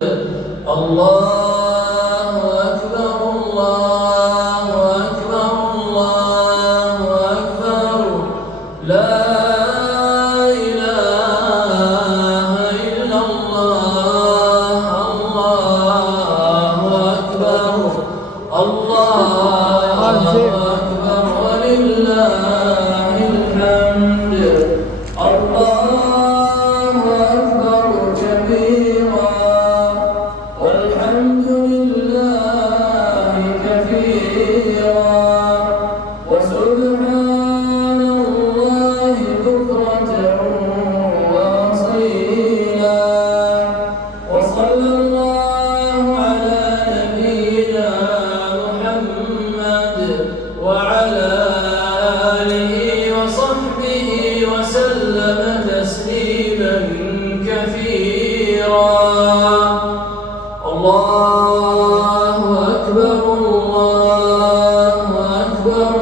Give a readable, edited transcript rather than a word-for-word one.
الله أكبر الله أكبر الله أكبر لا إله إلا الله الله أكبر الله أكبر ولله الحمد الله أكبر كبيرا والحمد لله كثيرا وسبحان الله بكرة وأصيلا وصلى الله على نبينا محمد وعلى آله وصحبه وسلم تسليما كثيرا الله أكبر الله أكبر